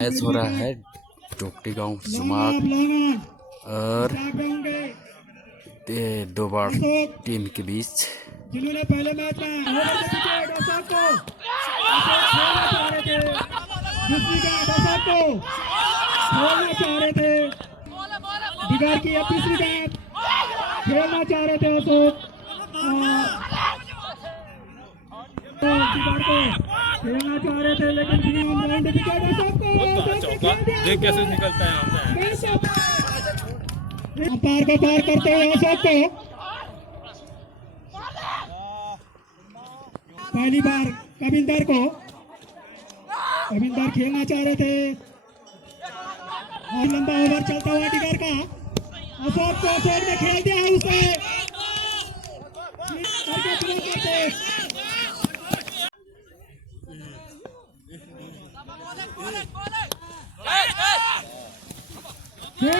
Match हो रहा है टोकटी गांव जुमाक और दो बार टीम के बीच। जिन्होंने पहले मैच में दूसरी गेंद अशोक को खेलना चाह रहे थे, बिगाड़ की तीसरी गेंद खेलना चाह रहे थे अशोक, खेलना चाह रहे थे लेकिन विकेट अशोक को देख कैसे निकलता है अंपायर को पार करते हुए अशोक को पहली बार कविंदर खेलना चाह रहे थे और लंबा ओवर चलता हुआ टिगर का अशोक ने खेल दिया है उसे खेल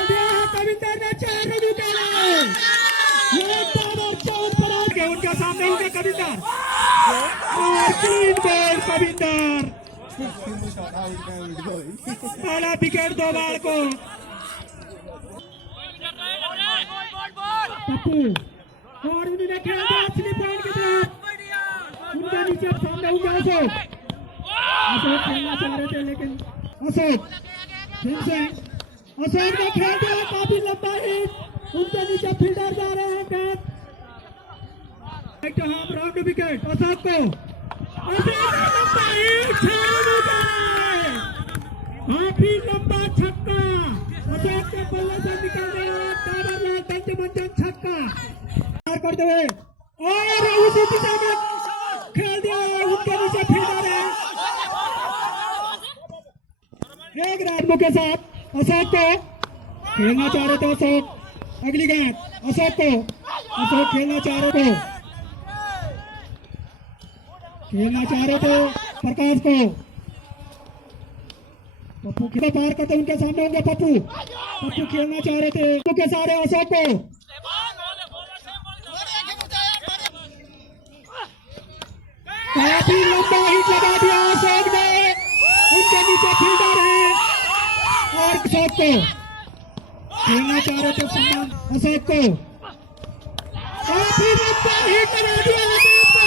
दिया है कविंदर ने 4 रन निकाले। उनका सामने उनका कविंदर और 3 बॉल कविंदर, पहला विकेट 2 बॉल को पप्पू और उन्होंने खेल दिया असली पॉइंट की तरफ, उनके नीचे सामने उनका अशोक खेलना चाह रहे थे लेकिन अशोक ने खेल दिया काफी लंबा हिट, उनके नीचे फील्डर जा रहे हैं कैच राउंड विकेट अशोक को काफी लंबा छक्का अशोक के बल्ले से निकल गया पंचमंजन छक्का करते हुए और उसी दिशा में खेल दिया उनके नीचे फील्डर है। एक रन के साथ अशोक को खेलना चाह रहे थे अशोक, अगली गेंद अशोक खेलना चाह रहे थे प्रकाश को, पप्पू के पार करते उनके सामने होंगे पप्पू खेलना चाह रहे थे के सारे अशोक को काफी लंबा हिट लगा दिया अशोक ने, उनके नीचे फील्डर है और अशोक को खेलना चाह रहे थे सम्मान अशोक को काफी लंबा हिट लगा दिया अशोक को,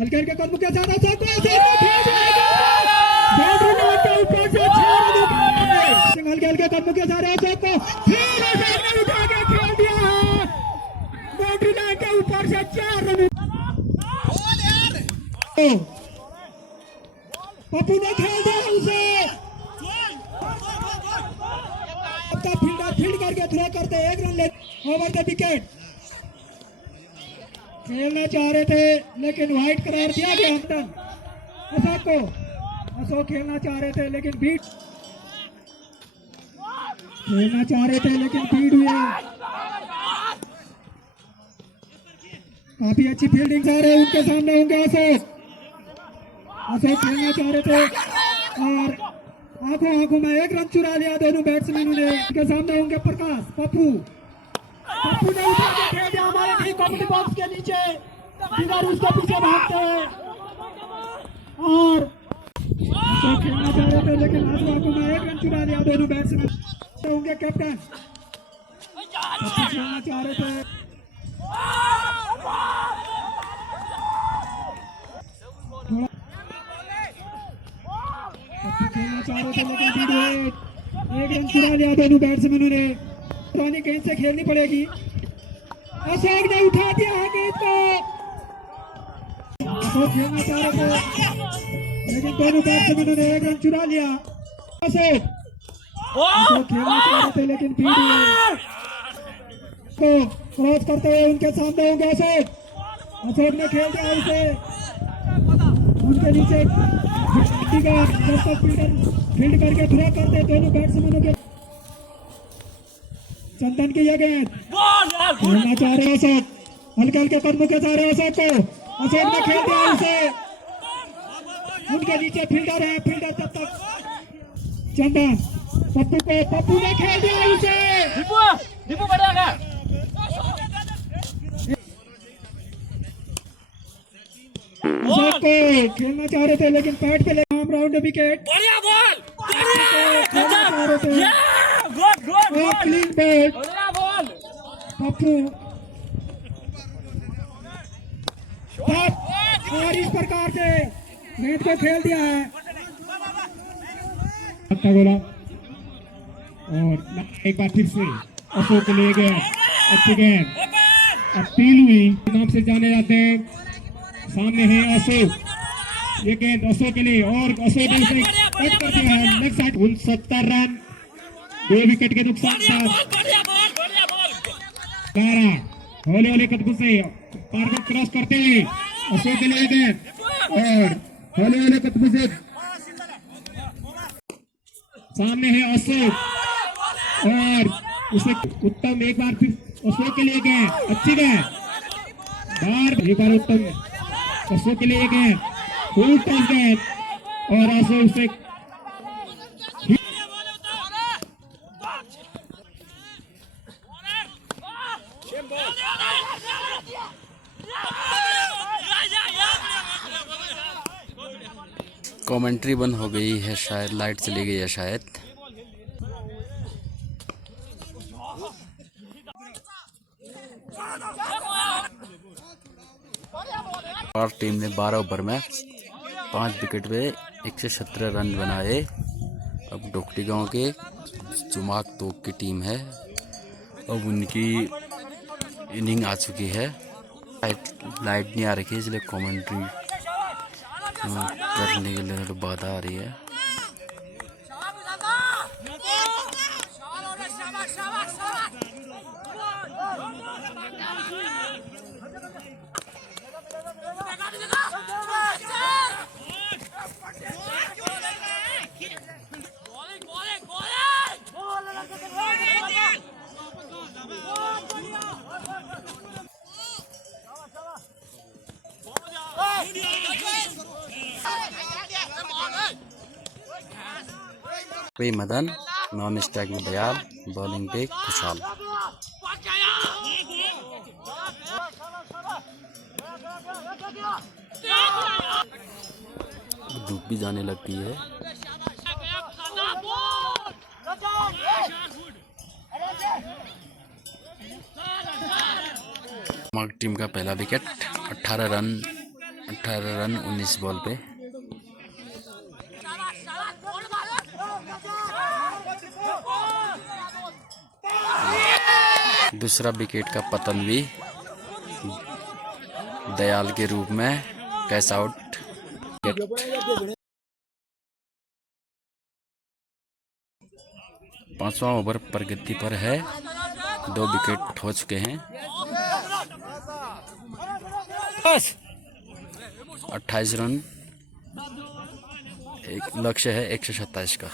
हल्के कदम के साथ अशोक को हल्के कदम के साथ अशोक को फिर अशोक ने उठा के खेल दिया है बाउंड्री लाइन के ऊपर से 4 रन। पप्पू ने खेल दिया उसे, फील्ड करके थ्रो करते 1 रन ले ओवर द विकेट। खेलना चाह रहे थे लेकिन वाइट करार दिया गया हम्पटन अशोक को, अशोक खेलना चाह रहे थे लेकिन बीट हुए। काफी अच्छी फील्डिंग चाह रहे उनके सामने होंगे अशोक खेलना चाह रहे थे और आंखों में 1 रन चुरा लिया दोनों बैट्समैनों ने। उनके सामने होंगे प्रकाश पप्पू ने उठा के खेल दिया हमारे ठीक कॉमेडी बॉक्स के नीचे, इधर उसके पीछे भागते हैं और अशोक खेलना चाह रहे थे लेकिन आंखों में 1 रन चुरा लिया दोनों बैट्समैन होंगे। कैप्टन खेलना चाह रहे थे लेकिन 1 रन चुरा लिया दोनों बैट्समैनों ने। धोनी गेंद से खेलनी पड़ेगी, अशोक ने उठा दिया है गेंद को, अशोक खेलना चाह रहे थे लेकिन दोनों बैट्समैनों ने 1 रन चुरा लिया। अशोक खेलना चाह रहे थे लेकिन फील्ड को क्रॉस करते हुए उनके सामने होंगे अशोक ने खेल दिया उसे, उनके नीचे फील्ड करके थ्रो करते दोनों बैट्समैनों के। चंदन की यह गेंद खेलना चाह रहे अशोक, हल्के कदमों के सारे अशोक ने खेल दिया उसे, उनके नीचे फील्डर है, फील्डर तब तक चंदन पप्पू ने खेल दिया उसे, दीपू बढ़ेगा अशोक को खेलना चाह रहे थे लेकिन पैड पे कम राउंड विकेट बढ़िया बॉल क्लीन बॉल पप्पू और इस प्रकार से मैच को खेल दिया है। अच्छा बोला और एक बार फिर से अशोक के लिए गया अच्छी गेंद अपील हुई नाम से जाने जाते हैं। सामने है अशोक ये गेंद अशोक के लिए और अशोक ने उसे कट कर दिया है लेफ्ट साइड 69 रन 2 विकेट के नुकसान पर 12 होले होले कदम से टारगेट क्रॉस करते हुए अशोक के लिए गेंद और होले होले कदम से सामने है अशोक और उसे उत्तम एक बार फिर अशोक के लिए गए अच्छी गेंद बार एक बार उत्तम अशोक के लिए गए फुल टच गेंद और अशोक से कमेंट्री बंद हो गई है शायद, लाइट चली गई है शायद। और टीम ने 12 ओवर में 5 विकेट पे 117 रन बनाए। अब डोकटी गांव के जुमाक तोक की टीम है, अब उनकी इनिंग आ चुकी है। लाइट नहीं आ रही है इसलिए कमेंट्री करने के लिए तो बाधा आ रही है। पे मदन, नॉन स्ट्राइक में दयाल, बॉलिंग पे खुशहाल। धूप भी जाने लगती है। हमारी टीम का पहला विकेट 18 रन 19 बॉल पे। दूसरा विकेट का पतन भी दयाल के रूप में कैच आउट। पांचवा ओवर प्रगति पर है, 2 विकेट हो चुके हैं। 28 रन, एक लक्ष्य है 127 का।